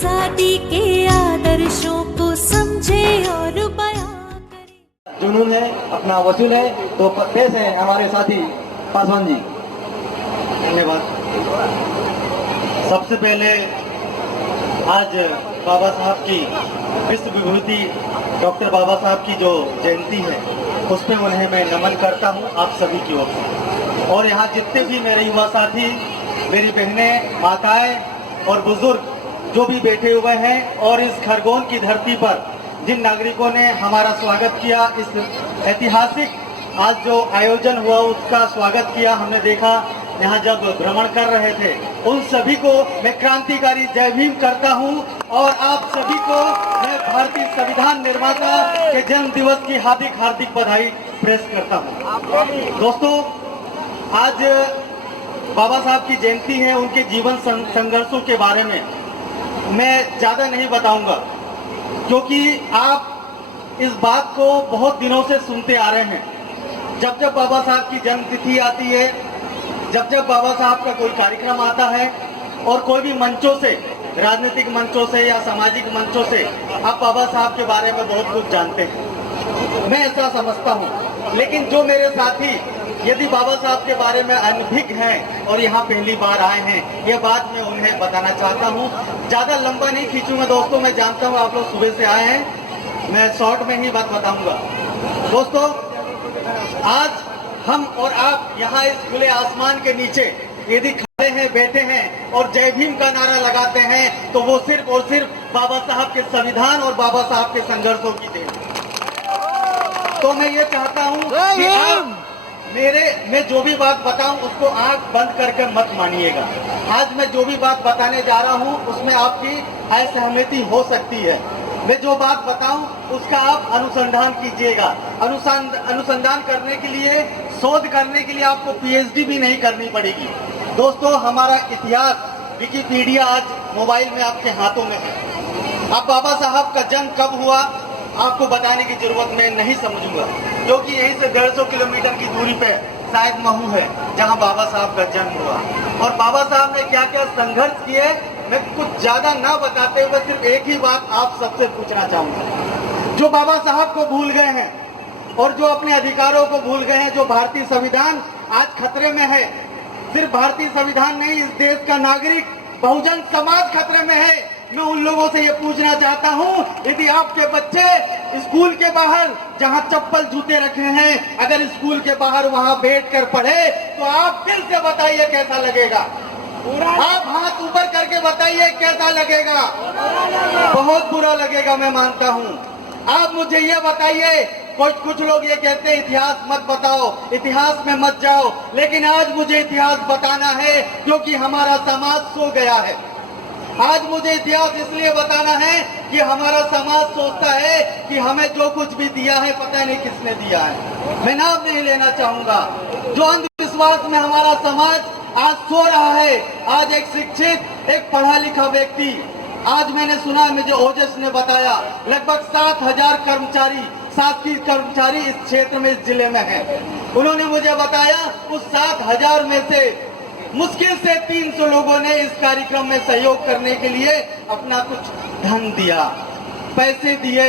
आजादी के आदर्शों को समझे और बयां करे। जुनून है, अपना वसूल है, तो पेश है हमारे साथी पासवान जी। धन्यवाद। सबसे पहले आज बाबा साहब की विश्व विभूति डॉक्टर बाबा साहब की जो जयंती है उस पर उन्हें मैं नमन करता हूं आप सभी की ओर से। और यहाँ जितने भी मेरे युवा साथी, मेरी बहनें, माताएं और बुजुर्ग जो भी बैठे हुए हैं और इस खरगोन की धरती पर जिन नागरिकों ने हमारा स्वागत किया, इस ऐतिहासिक आज जो आयोजन हुआ उसका स्वागत किया, हमने देखा यहाँ जब भ्रमण कर रहे थे, उन सभी को मैं क्रांतिकारी जय भीम करता हूँ। और आप सभी को मैं भारतीय संविधान निर्माता के जन्म दिवस की हार्दिक हार्दिक बधाई प्रेस करता हूँ। दोस्तों, आज बाबा साहब की जयंती है, उनके जीवन संघर्षों के बारे में मैं ज़्यादा नहीं बताऊंगा, क्योंकि आप इस बात को बहुत दिनों से सुनते आ रहे हैं। जब जब बाबा साहब की जन्म तिथि आती है, जब जब बाबा साहब का कोई कार्यक्रम आता है और कोई भी मंचों से, राजनीतिक मंचों से या सामाजिक मंचों से आप बाबा साहब के बारे में बहुत कुछ जानते हैं, मैं ऐसा समझता हूँ। लेकिन जो मेरे साथी यदि बाबा साहब के बारे में अनभिज्ञ हैं और यहाँ पहली बार आए हैं, ये बात मैं उन्हें बताना चाहता हूँ। ज़्यादा लंबा नहीं खींचूंगा दोस्तों, मैं जानता हूँ आप लोग सुबह से आए हैं, मैं शॉर्ट में ही बात बताऊंगा। दोस्तों, आज हम और आप यहाँ इस खुले आसमान के नीचे यदि खड़े हैं, बैठे हैं और जय भीम का नारा लगाते हैं, तो वो सिर्फ और सिर्फ बाबा साहब के संविधान और बाबा साहब के संघर्षों की देन। तो मैं ये चाहता हूँ कि आप मैं जो भी बात बताऊं उसको आंख बंद करके मत मानिएगा। आज मैं जो भी बात बताने जा रहा हूं उसमें आपकी असहमति हो सकती है। मैं जो बात बताऊं उसका आप अनुसंधान कीजिएगा। अनुसंधान करने के लिए, शोध करने के लिए आपको पीएचडी भी नहीं करनी पड़ेगी। दोस्तों, हमारा इतिहास विकिपीडिया आज मोबाइल में आपके हाथों में है। अब बाबा साहब का जन्म कब हुआ आपको बताने की जरूरत मैं नहीं समझूंगा, क्योंकि यहीं से 150 किलोमीटर की दूरी पे शायद महू है जहां बाबा साहब का जन्म हुआ। और बाबा साहब ने क्या क्या संघर्ष किए, मैं कुछ ज्यादा ना बताते हुए सिर्फ एक ही बात आप सबसे पूछना चाहूंगा। जो बाबा साहब को भूल गए हैं और जो अपने अधिकारों को भूल गए हैं, जो भारतीय संविधान आज खतरे में है, सिर्फ भारतीय संविधान नहीं, इस देश का नागरिक बहुजन समाज खतरे में है। मैं उन लोगों से ये पूछना चाहता हूँ, यदि आपके बच्चे स्कूल के बाहर जहाँ चप्पल जूते रखे हैं, अगर स्कूल के बाहर वहाँ बैठकर पढ़े, तो आप दिल से बताइए कैसा लगेगा। आप हाथ ऊपर करके बताइए कैसा लगेगा। बहुत बुरा लगेगा, मैं मानता हूँ। आप मुझे ये बताइए, कुछ लोग ये कहते हैं इतिहास मत बताओ, इतिहास में मत जाओ, लेकिन आज मुझे इतिहास बताना है क्योंकि हमारा समाज सो गया है। आज मुझे इतिहास इसलिए बताना है कि हमारा समाज सोचता है कि हमें जो कुछ भी दिया है पता नहीं किसने दिया है। मैं नाम नहीं लेना चाहूंगा। जो अंधविश्वास में हमारा समाज आज सो रहा है, आज एक शिक्षित, एक पढ़ा लिखा व्यक्ति, आज मैंने सुना, मुझे ओजस ने बताया, लगभग 7,000 कर्मचारी, शासकीय कर्मचारी इस क्षेत्र में, इस जिले में है। उन्होंने मुझे बताया उस 7,000 में से मुश्किल से 300 लोगों ने इस कार्यक्रम में सहयोग करने के लिए अपना कुछ धन दिया, पैसे दिए,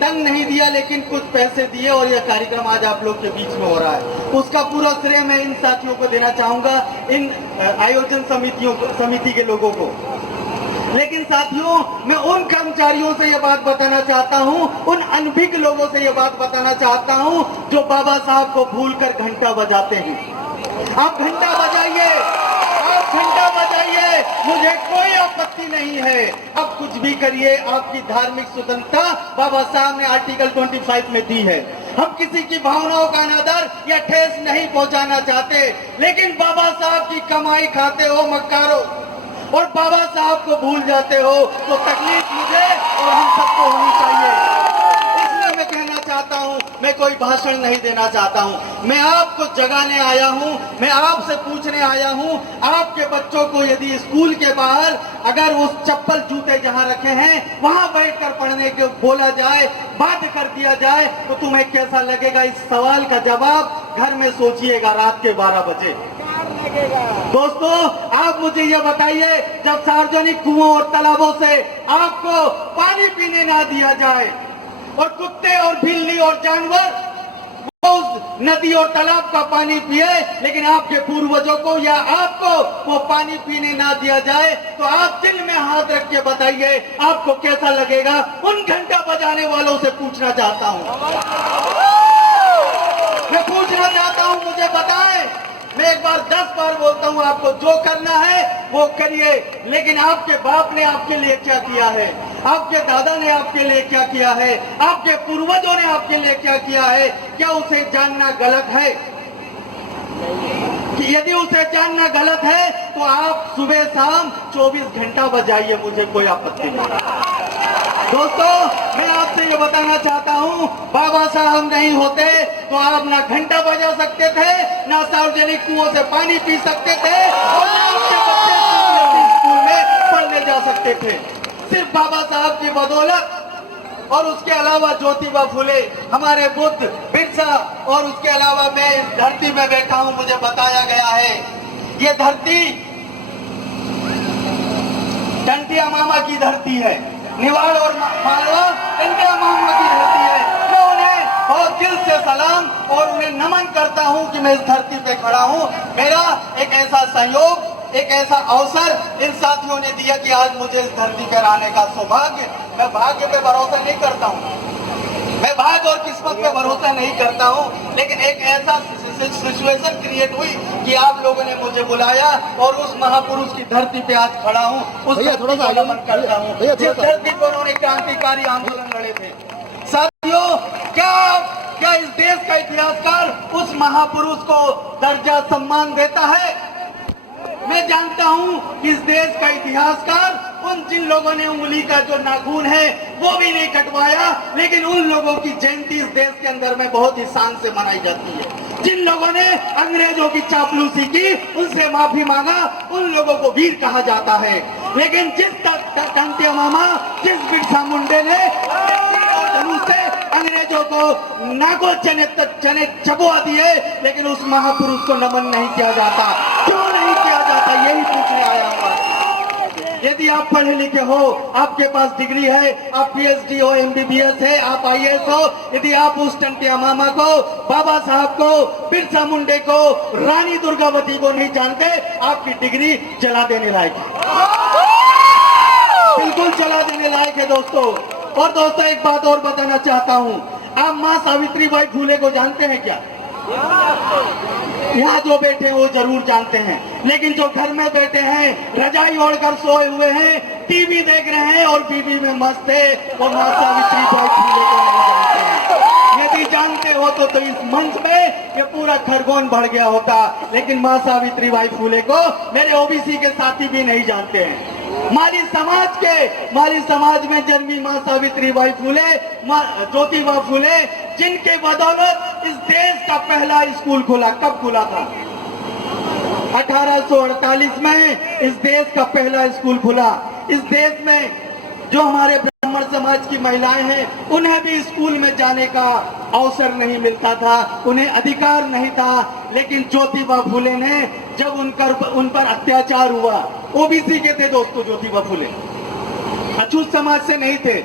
धन नहीं दिया लेकिन कुछ पैसे दिए, और यह कार्यक्रम आज आप लोग के बीच में हो रहा है। उसका पूरा श्रेय मैं इन साथियों को देना चाहूंगा, इन आयोजन समिति के लोगों को। लेकिन साथियों, मैं उन कर्मचारियों से ये बात बताना चाहता हूँ, उन अनभिज्ञ लोगों से ये बात बताना चाहता हूँ जो बाबा साहब को भूलकर घंटा बजाते हैं। आप घंटा बजाइए, आप घंटा बजाइए, मुझे कोई आपत्ति नहीं है। अब कुछ भी करिए, आपकी धार्मिक स्वतंत्रता बाबा साहब ने आर्टिकल 25 में दी है। हम किसी की भावनाओं का अनादर या ठेस नहीं पहुंचाना चाहते, लेकिन बाबा साहब की कमाई खाते हो मक्कारो और बाबा साहब को भूल जाते हो, तो तकलीफ मुझे और हम सबको होनी चाहिए। इसलिए मैं कहना चाहता हूँ, मैं कोई भाषण नहीं देना चाहता हूँ, मैं आपको जगाने आया हूँ, मैं आपसे पूछने आया हूँ, आपके बच्चों को यदि स्कूल के बाहर अगर उस चप्पल जूते जहाँ रखे हैं वहाँ बैठकर पढ़ने को बोला जाए, बाध्य कर दिया जाए, तो तुम्हें कैसा लगेगा? इस सवाल का जवाब घर में सोचिएगा रात के 12 बजे। दोस्तों, आप मुझे ये बताइए, जब सार्वजनिक कुओं और तालाबों से आपको पानी पीने ना दिया जाए और कुत्ते और बिल्ली और जानवर उस नदी और तालाब का पानी पिए, लेकिन आपके पूर्वजों को या आपको वो पानी पीने ना दिया जाए, तो आप दिल में हाथ रख के बताइए आपको कैसा लगेगा। उन घंटा बजाने वालों से पूछना चाहता हूं, मैं पूछना चाहता हूं, मुझे बताएं। मैं एक बार 10 बार बोलता हूं, आपको जो करना है वो करिए, लेकिन आपके बाप ने आपके लिए क्या किया है, आपके दादा ने आपके लिए क्या किया है, आपके पूर्वजों ने आपके लिए क्या किया है, क्या उसे जानना गलत है? कि यदि उसे जानना गलत है तो आप सुबह शाम 24 घंटा बजाइए, मुझे कोई आपत्ति नहीं। दोस्तों, मैं आपसे ये बताना चाहता हूँ, बाबा साहब नहीं होते तो आप ना घंटा बजा सकते थे, ना सार्वजनिक कुओं से पानी पी सकते थे, और ना आपके बच्चे स्कूल में पढ़ने जा सकते थे। सिर्फ बाबा साहब की बदौलत, और उसके अलावा ज्योतिबा फुले, हमारे बुद्ध, बिरसा, और उसके अलावा मैं इस धरती में बैठा हूँ, मुझे बताया गया है ये धरती टंटिया मामा की धरती है, निवाड़ और मालवा टंटिया मामा की धरती है। मैं उन्हें बहुत दिल से सलाम और उन्हें नमन करता हूँ कि मैं इस धरती पे खड़ा हूँ। मेरा एक ऐसा सहयोग, एक ऐसा अवसर इन साथियों ने दिया कि आज मुझे इस धरती पर आने का सौभाग्य। मैं भाग्य पे भरोसा नहीं करता हूँ, मैं भाग्य और किस्मत पे भरोसा नहीं करता हूँ, लेकिन एक ऐसा सिचुएशन क्रिएट हुई कि आप लोगों ने मुझे बुलाया और उस महापुरुष की धरती पे आज खड़ा हूँ, उस धरती को नमन करता हूँ जिस धरती पर उन्होंने क्रांतिकारी आंदोलन लड़े थे। साथियों, क्या इस देश का इतिहासकार उस महापुरुष को दर्जा सम्मान देता है? मैं जानता हूं कि इस देश का इतिहासकार उन जिन लोगों ने उंगली का जो नाखून है वो भी नहीं कटवाया, लेकिन उन लोगों की जयंती इस देश के अंदर में बहुत ही शान से मनाई जाती है। जिन लोगों ने अंग्रेजों की चापलूसी की, उनसे माफी मांगा, उन लोगों को वीर कहा जाता है। लेकिन जिस टंटिया मामा, जिस बिरसा मुंडे ने से अंग्रेजों को नागो चने चबवा दिए, लेकिन उस महापुरुष को नमन नहीं किया जाता। क्यों नहीं किया जाता, यही पूछने आया हूँ। यदि आप पढ़े लिखे हो, आपके पास डिग्री है, आप पीएचडी हो, एमबीबीएस है, आप आईएएस हो, यदि आप उस टंटिया मामा को, बाबा साहब को, बिरसा मुंडे को, रानी दुर्गावती को नहीं जानते, आपकी डिग्री जला देने लायक है, बिल्कुल जला देने लायक है दोस्तों। और दोस्तों, एक बात और बताना चाहता हूँ, आप माँ सावित्रीबाई फुले को जानते हैं क्या? यहाँ जो बैठे हैं वो जरूर जानते हैं, लेकिन जो घर में बैठे हैं, रजाई ओढ़कर सोए हुए हैं, टीवी देख रहे हैं और बीवी में मस्त है, और माँ सावित्रीबाई फुले को नहीं जानते हैं। यदि जानते हो तो इस मंच पे ये पूरा खरगोन बढ़ गया होता, लेकिन माँ सावित्रीबाई फुले को मेरे ओबीसी के साथी भी नहीं जानते हैं। माली समाज में जन्मी माँ सावित्रीबाई फुले, ज्योतिबा फुले, जिनके बदौलत इस देश का पहला स्कूल खुला। कब खुला था? 1848 में इस देश का पहला स्कूल खुला। इस देश में जो हमारे ब्राह्मण समाज की महिलाएं हैं, उन्हें भी स्कूल में जाने का अवसर नहीं मिलता था, उन्हें अधिकार नहीं था। लेकिन ज्योतिबा फुले ने, जब उन पर अत्याचार हुआ, ओबीसी के थे दोस्तों ज्योतिबा फुले, अछूत समाज से नहीं थे।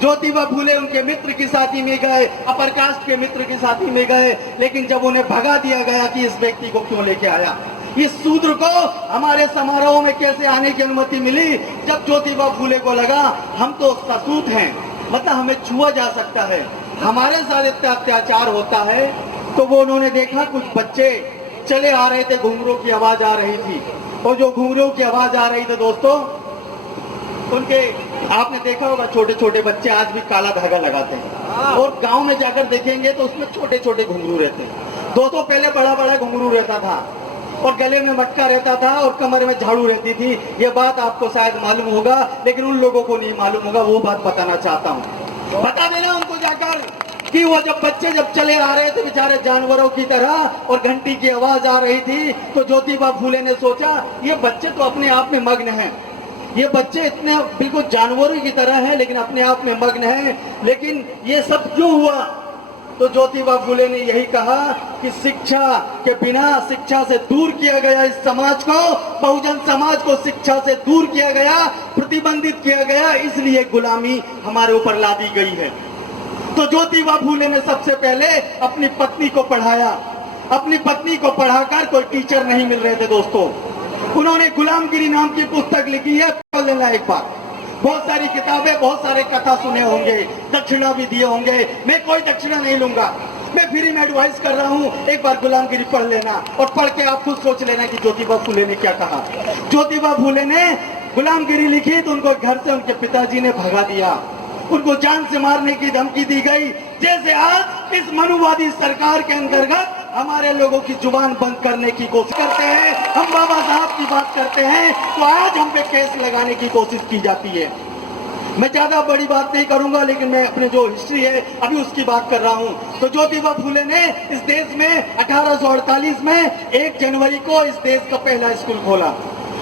ज्योतिबा फुले उनके मित्र की शादी में गए, अपर कास्ट के मित्र की शादी में गए, लेकिन जब उन्हें भगा दिया गया कि इस व्यक्ति को क्यों लेके आया, इस शूद्र को हमारे समारोह में कैसे आने की अनुमति मिली? जब ज्योतिबा फुले को लगा हम तो ससूत हैं, मतलब हमें छुआ जा सकता है, हमारे साथ इतना अत्याचार होता है, तो वो उन्होंने देखा कुछ बच्चे चले आ रहे थे, घुंघरू की आवाज आ रही थी, और जो घुंघरू की आवाज आ रही थी दोस्तों, उनके आपने देखा होगा छोटे छोटे बच्चे आज भी काला धागा लगाते हैं, और गांव में जाकर देखेंगे तो उसमें छोटे छोटे घुंघरू रहते हैं। दोस्तों, पहले बड़ा बड़ा घुंघरू रहता था और गले में मटका रहता था और कमर में झाड़ू रहती थी। ये बात आपको शायद मालूम होगा, लेकिन उन लोगों को नहीं मालूम होगा। वो बात बताना चाहता हूँ, बता देना उनको जाकर कि वो जब बच्चे चले आ रहे थे बेचारे जानवरों की तरह, और घंटी की आवाज आ रही थी, तो ज्योतिबा फुले ने सोचा ये बच्चे तो अपने आप में मग्न हैं, ये बच्चे इतने बिल्कुल जानवरों की तरह हैं, लेकिन अपने आप में मग्न हैं। लेकिन ये सब क्यों हुआ? तो ज्योतिबा फुले ने यही कहा कि शिक्षा के बिना, शिक्षा से दूर किया गया इस समाज को, बहुजन समाज को शिक्षा से दूर किया गया, प्रतिबंधित किया गया, इसलिए गुलामी हमारे ऊपर लादी गई है। तो ज्योतिबा फुले ने सबसे पहले अपनी पत्नी को पढ़ाया। अपनी पत्नी को पढ़ाकर, कोई टीचर नहीं मिल रहे थे दोस्तों, उन्होंने गुलामगिरी नाम की पुस्तक लिखी है, पढ़ लेना एक बार। बहुत सारी किताबें, बहुत सारे कथा सुने होंगे, दक्षिणा भी दिए होंगे, मैं कोई दक्षिणा नहीं लूंगा, मैं फ्री में एडवाइस कर रहा हूं, एक बार गुलामगिरी पढ़ लेना और पढ़ के आप खुद सोच लेना कि ज्योतिबा फुले ने क्या कहा। ज्योतिबा फुले ने गुलामगिरी लिखी तो उनको घर से उनके पिताजी ने भगा दिया, उनको जान से मारने की धमकी दी गई। जैसे आज इस मनुवादी सरकार के अंतर्गत हमारे लोगों की जुबान बंद करने की कोशिश करते हैं, हम बाबा साहब की बात करते हैं तो आज हम पे केस लगाने की कोशिश की जाती है। मैं ज्यादा बड़ी बात नहीं करूंगा, लेकिन मैं अपने जो हिस्ट्री है अभी उसकी बात कर रहा हूं। तो ज्योतिबा फुले ने इस देश में 1848 में 1 जनवरी को इस देश का पहला स्कूल खोला।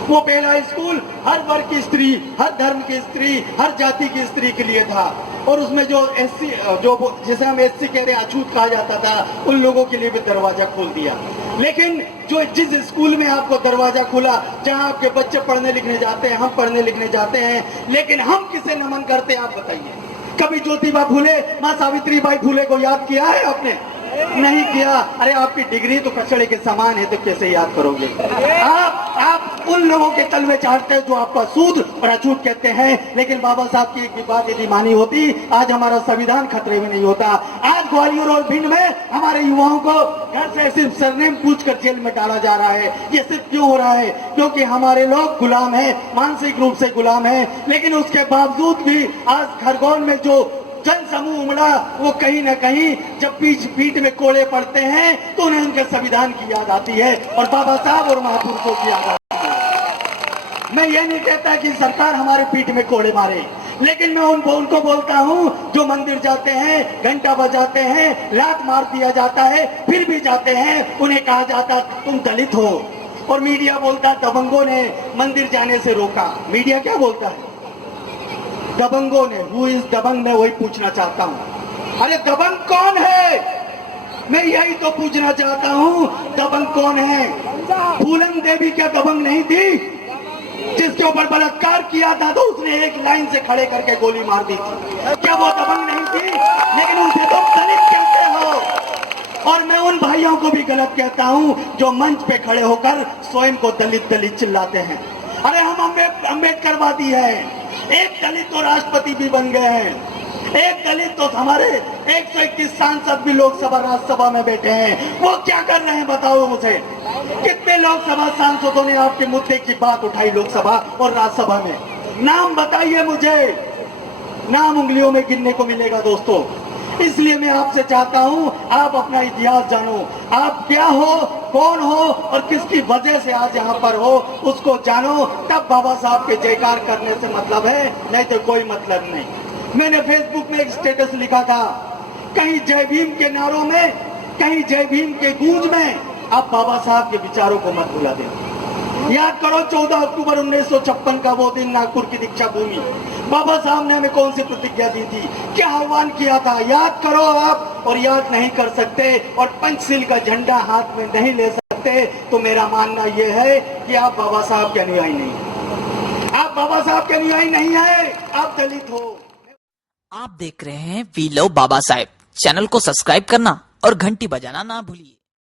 वो पहला स्कूल हर वर्ग की स्त्री, हर धर्म की स्त्री, हर जाति की स्त्री के लिए था। और उसमें जो एससी, जो जिसे हम एससी कहते हैं, अछूत कहा जाता था, उन लोगों के लिए भी दरवाजा खोल दिया। लेकिन जो जिस स्कूल में आपको दरवाजा खुला, जहां आपके बच्चे पढ़ने लिखने जाते हैं, हम पढ़ने लिखने जाते हैं, लेकिन हम किसे नमन करते हैं आप बताइए? कभी ज्योतिबा फुले, माँ सावित्रीबाई फुले को याद किया है आपने? नहीं किया। अरे आपकी डिग्री तो कचड़े के समान है, तो कैसे याद करोगे? आप उन लोगों के तलवे चाटते हैं जो आपका सूद और अछूत कहते हैं। लेकिन बाबा साहब की एक बात यदि मानी होती, आज हमारा संविधान खतरे में नहीं होता। आज ग्वालियर और भिंड में हमारे युवाओं को घर से सिर्फ सरनेम पूछकर जेल में डाला जा रहा है। ये सिर्फ क्यों हो रहा है? क्योंकि हमारे लोग गुलाम है, मानसिक रूप से गुलाम है। लेकिन उसके बावजूद भी आज खरगोन में जो जन समूह उमड़ा, वो कहीं ना कहीं जब पीठ में कोड़े पड़ते हैं तो उन्हें उनके संविधान की याद आती है और बाबा साहब और महापुरुषों की याद आती है। मैं ये नहीं कहता कि सरकार हमारे पीठ में कोड़े मारे, लेकिन मैं उनको बोलता हूँ जो मंदिर जाते हैं, घंटा बजाते हैं, लात मार दिया जाता है, फिर भी जाते हैं, उन्हें कहा जाता तुम दलित हो। और मीडिया बोलता दबंगों ने मंदिर जाने से रोका। मीडिया क्या बोलता है? दबंगों ने। हु इज दबंग? मैं वही पूछना चाहता हूँ। अरे दबंग कौन है? मैं यही तो पूछना चाहता हूँ, दबंग कौन है? फूलन देवी क्या दबंग नहीं थी? जिसके ऊपर बलात्कार किया था तो उसने एक लाइन से खड़े करके गोली मार दी थी। क्या वो दबंग नहीं थी? लेकिन उसे तो दलित कहते हो। और मैं उन भाइयों को भी गलत कहता हूँ जो मंच पे खड़े होकर स्वयं को दलित दलित चिल्लाते हैं। अरे हम अम्बेडकरवादी है। एक दलित तो राष्ट्रपति भी बन गए हैं, एक दलित तो हमारे 121 सांसद भी लोकसभा राज्यसभा में बैठे हैं। वो क्या कर रहे हैं बताओ मुझे? कितने लोकसभा सांसदों ने आपके मुद्दे की बात उठाई लोकसभा और राज्यसभा में? नाम बताइए मुझे, नाम उंगलियों में गिनने को मिलेगा दोस्तों। इसलिए मैं आपसे चाहता हूं, आप अपना इतिहास जानो, आप क्या हो, कौन हो और किसकी वजह से आज यहाँ पर हो, उसको जानो। तब बाबा साहब के जयकार करने से मतलब है, नहीं तो कोई मतलब नहीं। मैंने फेसबुक में एक स्टेटस लिखा था, कहीं जय भीम के नारों में, कहीं जय भीम के गूंज में आप बाबा साहब के विचारों को मत भुला दें। याद करो 14 अक्टूबर 1956 का वो दिन, नागपुर की दीक्षा भूमि। बाबा साहब ने हमें कौन सी प्रतिज्ञा दी थी, क्या आह्वान किया था? याद करो आप। और याद नहीं कर सकते और पंचशील का झंडा हाथ में नहीं ले सकते तो मेरा मानना यह है कि आप बाबा साहब के अनुयायी नहीं, आप बाबा साहब के अनुयायी नहीं है, आप दलित हो। आप देख रहे हैं we love Baba Saheb. Channel को सब्सक्राइब करना और घंटी बजाना ना भूलिए।